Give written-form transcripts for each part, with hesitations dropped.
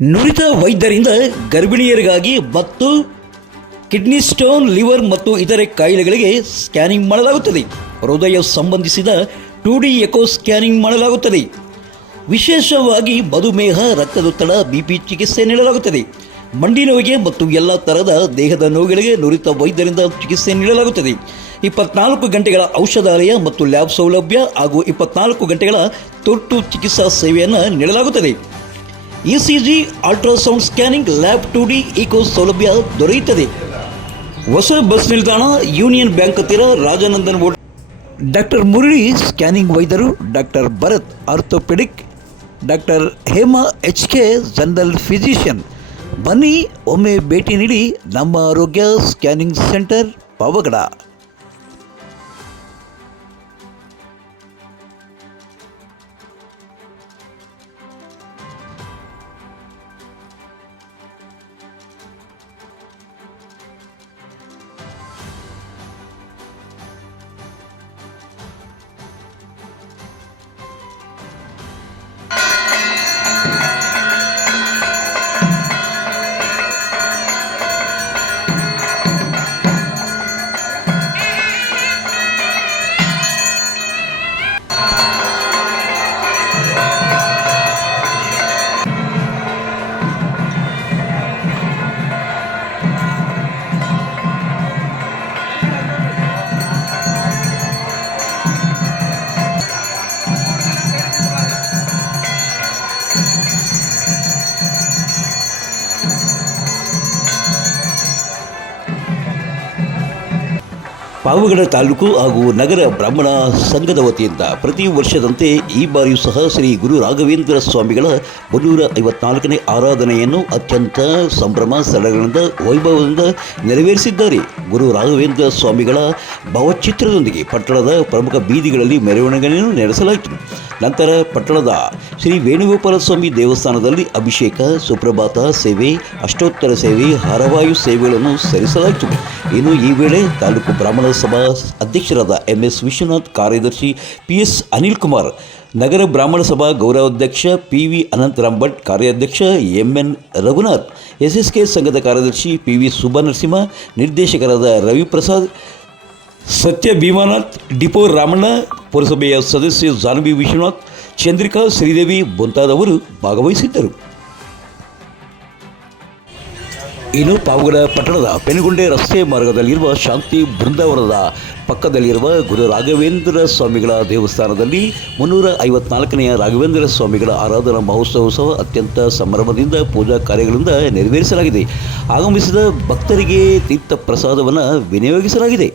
ನುರಿತ ವೈದ್ಯರಿಂದ ಗರ್ಭಿಣಿಯರಿಗಾಗಿ ಮತ್ತು ಕಿಡ್ನಿ ಸ್ಟೋನ್, ಲಿವರ್ ಮತ್ತು ಇತರೆ ಕಾಯಿಲೆಗಳಿಗೆ ಸ್ಕ್ಯಾನಿಂಗ್ ಮಾಡಲಾಗುತ್ತದೆ. ಹೃದಯ ಸಂಬಂಧಿಸಿದ 2D ಎಕೋ ಸ್ಕ್ಯಾನಿಂಗ್ ಮಾಡಲಾಗುತ್ತದೆ. ವಿಶೇಷವಾಗಿ ಮಧುಮೇಹ, ರಕ್ತದೊತ್ತಡ, ಬಿಪಿ ಚಿಕಿತ್ಸೆ ನೀಡಲಾಗುತ್ತದೆ. ಮಂಡಿ ನೋವಿಗೆ ಮತ್ತು ಎಲ್ಲ ತರಹದ ದೇಹದ ನೋವುಗಳಿಗೆ ನುರಿತ ವೈದ್ಯರಿಂದ ಚಿಕಿತ್ಸೆ ನೀಡಲಾಗುತ್ತದೆ. 24 ಗಂಟೆಗಳ ಔಷಧಾಲಯ ಮತ್ತು ಲ್ಯಾಬ್ ಸೌಲಭ್ಯ ಹಾಗೂ 24 ಗಂಟೆಗಳ ತುರ್ತು ಚಿಕಿತ್ಸಾ ಸೇವೆಯನ್ನು ನೀಡಲಾಗುತ್ತದೆ. ECG, ultrasound scanning, lab 2D echo ಸೌಲಭ್ಯ ದೊರೆಯುತ್ತದೆ. ಹೊಸ ಬಸ್ ನಿಲ್ದಾಣ, ಯೂನಿಯನ್ ಬ್ಯಾಂಕ್ ಹತ್ತಿರ, Rajanandan board. Doctor Murali scanning ವೈದ್ಯರು, doctor Bharat orthopaedic, doctor Hema HK general physician. ಬನ್ನಿ ಒಮ್ಮೆ ಭೇಟಿ ನೀಡಿ. ನಮ್ಮ ಆರೋಗ್ಯ ಸ್ಕ್ಯಾನಿಂಗ್ ಸೆಂಟರ್, ಪಾವಗಡ. ಪಾವಗಡ ತಾಲೂಕು ಹಾಗೂ ನಗರ ಬ್ರಾಹ್ಮಣ ಸಂಘದ ವತಿಯಿಂದ ಪ್ರತಿ ವರ್ಷದಂತೆ ಈ ಬಾರಿಯೂ ಸಹ ಶ್ರೀ ಗುರು ರಾಘವೇಂದ್ರ ಸ್ವಾಮಿಗಳ 354ನೇ ಆರಾಧನೆಯನ್ನು ಅತ್ಯಂತ ಸಂಭ್ರಮ ಸಡಗರದಿಂದ ವೈಭವದಿಂದ ನೆರವೇರಿಸಿದ್ದಾರೆ. ಗುರು ರಾಘವೇಂದ್ರ ಸ್ವಾಮಿಗಳ ಭಾವಚಿತ್ರದೊಂದಿಗೆ ಪಟ್ಟಣದ ಪ್ರಮುಖ ಬೀದಿಗಳಲ್ಲಿ ಮೆರವಣಿಗೆಯನ್ನು ನಡೆಸಲಾಯಿತು. ನಂತರ ಪಟ್ಟಣದ ಶ್ರೀ ವೇಣುಗೋಪಾಲ ಸ್ವಾಮಿ ದೇವಸ್ಥಾನದಲ್ಲಿ ಅಭಿಷೇಕ, ಸುಪ್ರಭಾತ ಸೇವೆ, ಅಷ್ಟೋತ್ತರ ಸೇವೆ, ಹರವಾಯು ಸೇವೆಗಳನ್ನು ಸಲ್ಲಿಸಲಾಯಿತು. ಇನ್ನು ಈ ವೇಳೆ ತಾಲೂಕು ಬ್ರಾಹ್ಮಣ ಸಭಾ ಅಧ್ಯಕ್ಷರಾದ MS ವಿಶ್ವನಾಥ್, ಕಾರ್ಯದರ್ಶಿ PS ಅನಿಲ್ ಕುಮಾರ್, ನಗರ ಬ್ರಾಹ್ಮಣ ಸಭಾ ಗೌರವಾಧ್ಯಕ್ಷ PV ಅನಂತರಾಮ್ ಭಟ್, ಕಾರ್ಯಾಧ್ಯಕ್ಷ MN ರಘುನಾಥ್, SSK ಸಂಘದ ಕಾರ್ಯದರ್ಶಿ PV ಸುಬ್ಬನರಸಿಂಹ, ನಿರ್ದೇಶಕರಾದ ರವಿಪ್ರಸಾದ್, ಸತ್ಯ ಭೀಮಾನಾಥ್, ಡಿಪೋ ರಾಮಣ್ಣ, ಪುರಸಭೆಯ ಸದಸ್ಯ ಜಾನವಿ ವಿಶ್ವನಾಥ್, ಚಂದ್ರಿಕಾ, ಶ್ರೀದೇವಿ ಮುಂತಾದವರು ಭಾಗವಹಿಸಿದ್ದರು. ಇನ್ನು ಪಾವಗಡ ಪಟ್ಟಣದ ಪೆನುಗುಂಡೆ ರಸ್ತೆ ಮಾರ್ಗದಲ್ಲಿರುವ ಶಾಂತಿ ಬೃಂದಾವನದ ಪಕ್ಕದಲ್ಲಿರುವ ಗುರು ರಾಘವೇಂದ್ರ ಸ್ವಾಮಿಗಳ ದೇವಸ್ಥಾನದಲ್ಲಿ 354ನೇ ರಾಘವೇಂದ್ರ ಸ್ವಾಮಿಗಳ ಆರಾಧನಾ ಮಹೋತ್ಸವ ಅತ್ಯಂತ ಸಂಭ್ರಮದಿಂದ ಪೂಜಾ ಕಾರ್ಯಗಳಿಂದ ನೆರವೇರಿಸಲಾಗಿದೆ. ಆಗಮಿಸಿದ ಭಕ್ತರಿಗೆ ತೀರ್ಥ ಪ್ರಸಾದವನ್ನು ವಿನಿಯೋಗಿಸಲಾಗಿದೆ.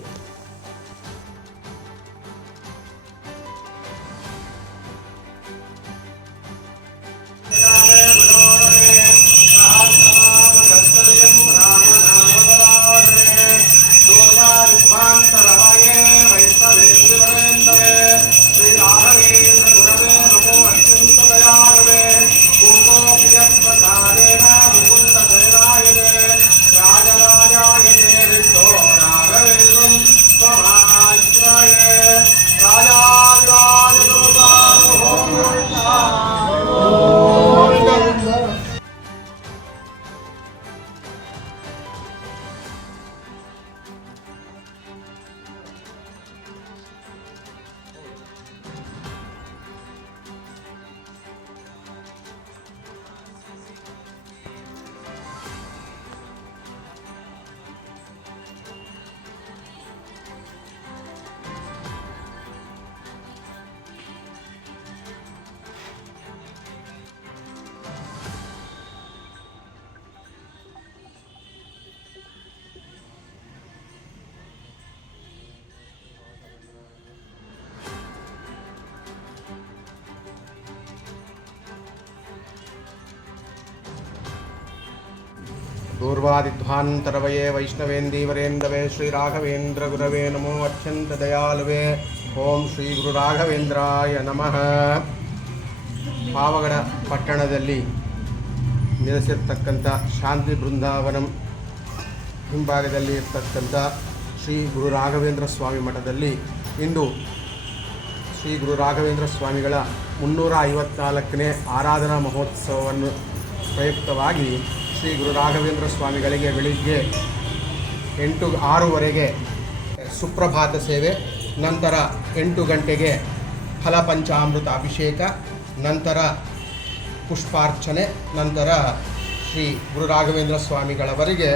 दूर्वादिध्वान्तरवये वैष्णवेन्दीवरेन्दवे श्रीराघवेन्द्र गुरवे नमो अत्यंत दयालुवे. ओम ಶ್ರೀ ಗುರು ರಾಘವೇಂದ್ರಾಯ ನಮಃ. ಪಾವಗಡ ಪಟ್ಟಣದಲ್ಲಿ ನೆಲೆಸಿರ್ತಕ್ಕಂಥ ಶಾಂತಿ ಬೃಂದಾವನಂ ಹಿಂಭಾಗದಲ್ಲಿ ಇರ್ತಕ್ಕಂಥ ಶ್ರೀ ಗುರು ರಾಘವೇಂದ್ರ ಸ್ವಾಮಿ ಮಠದಲ್ಲಿ ಇಂದು ಶ್ರೀ ಗುರು ರಾಘವೇಂದ್ರ ಸ್ವಾಮಿಗಳ 354ನೇ ಆರಾಧನಾ ಮಹೋತ್ಸವವನ್ನು ಪ್ರಯುಕ್ತವಾಗಿ ಶ್ರೀ ಗುರು ರಾಘವೇಂದ್ರ ಸ್ವಾಮಿಗಳಿಗೆ ಬೆಳಿಗ್ಗೆ 6:06 ಸುಪ್ರಭಾತ ಸೇವೆ, ನಂತರ 8 ಗಂಟೆಗೆ ಫಲಪಂಚಾಮೃತ ಅಭಿಷೇಕ, ನಂತರ ಪುಷ್ಪಾರ್ಚನೆ, ನಂತರ ಶ್ರೀ ಗುರು ರಾಘವೇಂದ್ರ ಸ್ವಾಮಿಗಳವರಿಗೆ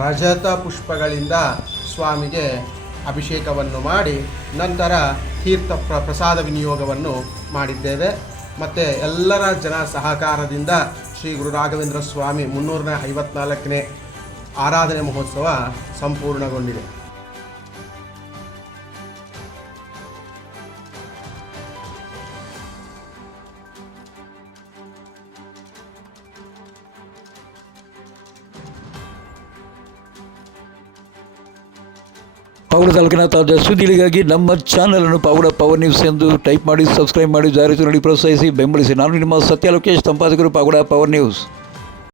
ರಜತ ಪುಷ್ಪಗಳಿಂದ ಸ್ವಾಮಿಗೆ ಅಭಿಷೇಕವನ್ನು ಮಾಡಿ ನಂತರ ತೀರ್ಥ ಪ್ರಸಾದ ವಿನಿಯೋಗವನ್ನು ಮಾಡಿದ್ದೇವೆ. ಮತ್ತು ಎಲ್ಲರ ಜನ ಸಹಕಾರದಿಂದ ಶ್ರೀ ಗುರು ರಾಘವೇಂದ್ರ ಸ್ವಾಮಿ 354ನೇ ಆರಾಧನೆ ಮಹೋತ್ಸವ ಸಂಪೂರ್ಣಗೊಂಡಿದೆ. ಪಾವಗಡ ತಾಲೂಕಿನ ತಾಜಾ ಸುದ್ದಿಗಳಿಗಾಗಿ ನಮ್ಮ ಚಾನಲನ್ನು ಪಾವಗಡ ಪವರ್ ನ್ಯೂಸ್ ಎಂದು ಟೈಪ್ ಮಾಡಿ, ಸಬ್ಸ್ಕ್ರೈಬ್ ಮಾಡಿ, ಜಾಹೀರಾತು ನೋಡಿ ಪ್ರೋತ್ಸಾಹಿಸಿ ಬೆಂಬಲಿಸಿ. ನಾನು ನಿಮ್ಮ ಸತ್ಯ ಲೋಕೇಶ್, ಸಂಪಾದಕರು, ಪಾವಗಡ ಪವರ್ ನ್ಯೂಸ್.